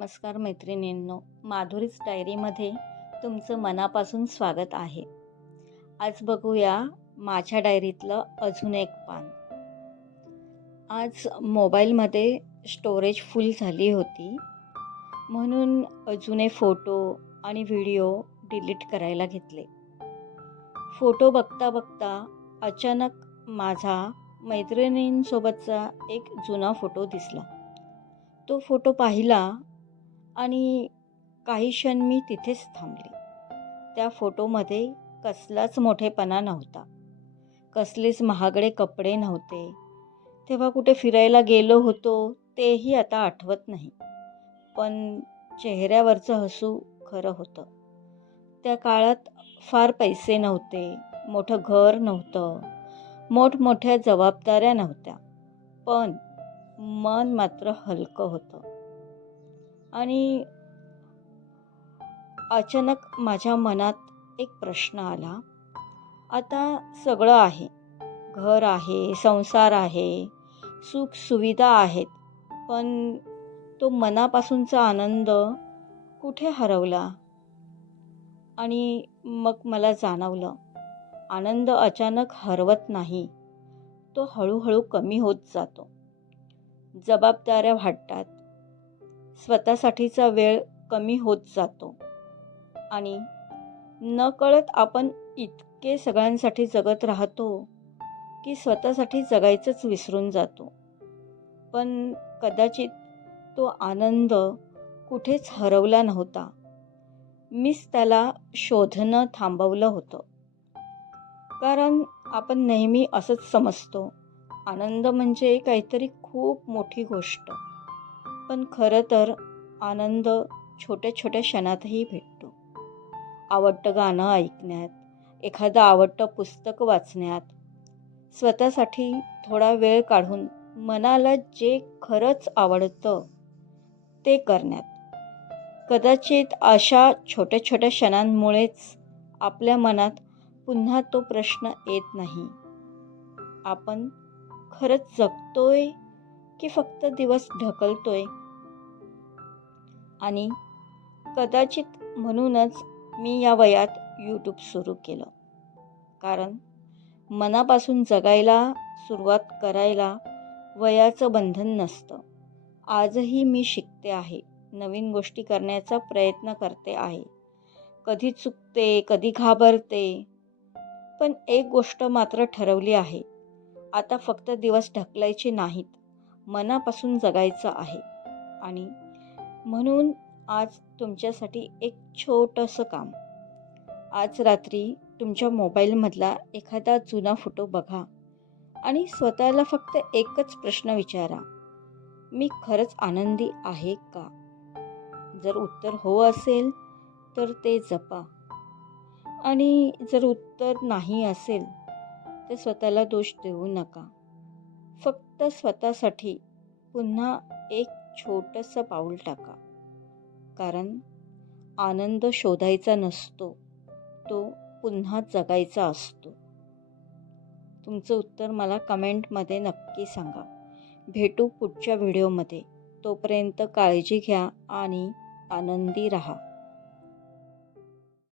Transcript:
नमस्कार मैत्रिणींनो, माधुरीच डायरीमध्ये तुमचं मनापासून स्वागत आहे. आज बघूया माझ्या डायरीतलं अजून एक पान. आज मोबाईलमध्ये स्टोरेज फुल झाली होती, म्हणून जुने फोटो आणि व्हिडिओ डिलीट करायला घेतले. फोटो बघता बघता अचानक माझा मैत्रिणींसोबतचा एक जुना फोटो दिसला. तो फोटो पाहिला आणि काही क्षण मी तिथेच थांबले. त्या फोटोमध्ये कसलाच मोठेपणा नव्हता, कसलेच महागडे कपडे नव्हते. तेव्हा कुठे फिरायला गेलो होतो तेही आता आठवत नाही, पण चेहऱ्यावरचं हसू खरं होतं. त्या काळात फार पैसे नव्हते, मोठं घर नव्हतं, मोठमोठ्या जबाबदाऱ्या नव्हत्या, पण मन मात्र हलकं होतं. आणि अचानक माझ्या मनात एक प्रश्न आला. आता सगळं आहे, घर आहे, संसार आहे, सुखसुविधा आहेत, पण तो मनापासूनचा आनंद कुठे हरवला? आणि मग मला जाणवलं, आनंद अचानक हरवत नाही, तो हळूहळू कमी होत जातो. जबाबदाऱ्या वाढतात, स्वतःसाठीचा वेळ कमी होत जातो आणि नकळत आपण इतके सगळ्यांसाठी जगत राहतो की स्वतःसाठी जगायचंच विसरून जातो. पण कदाचित तो आनंद कुठेच हरवला नव्हता, मीच त्याला शोधणं थांबवलं होतं. कारण आपण नेहमी असंच समजतो, आनंद म्हणजे काहीतरी खूप मोठी गोष्ट, पण खरं तर आनंद छोट्या छोट्या क्षणातही भेटतो. आवडतं गाणं ऐकण्यात, एखादं आवडतं पुस्तक वाचण्यात, स्वतःसाठी थोडा वेळ काढून मनाला जे खरंच आवडतं ते करण्यात. कदाचित अशा छोट्या छोट्या क्षणांमुळेच आपल्या मनात पुन्हा तो प्रश्न येत नाही, आपण खरंच जगतोय की फक्त दिवस ढकलतोय? आणि कदाचित म्हणूनच मी या वयात यूट्यूब सुरू केलं. कारण मनापासून जगायला सुरुवात करायला वयाचं बंधन नसतं. आजही मी शिकते आहे, नवीन गोष्टी करण्याचा प्रयत्न करते आहे. कधी चुकते, कधी घाबरते, पण एक गोष्ट मात्र ठरवली आहे, आता फक्त दिवस ढकलायचे नाहीत, मनापासून जगायचं आहे. आणि म्हणून आज तुमच्यासाठी एक छोटंसं काम. आज रात्री तुमच्या मोबाईलमधला एखादा जुना फोटो बघा आणि स्वतःला फक्त एकच प्रश्न विचारा, मी खरंच आनंदी आहे का? जर उत्तर हो असेल तर ते जपा, आणि जर उत्तर नाही असेल तर स्वतःला दोष देऊ नका. फक्त स्वतःसाठी पुन्हा एक छोटंसं पाऊल टाका. कारण आनंद शोधायचा नसतो, तो पुन्हा जगायचा असतो. तुमचं उत्तर मला कमेंटमध्ये नक्की सांगा. भेटू पुढच्या व्हिडिओमध्ये. तोपर्यंत काळजी घ्या आणि आनंदी राहा.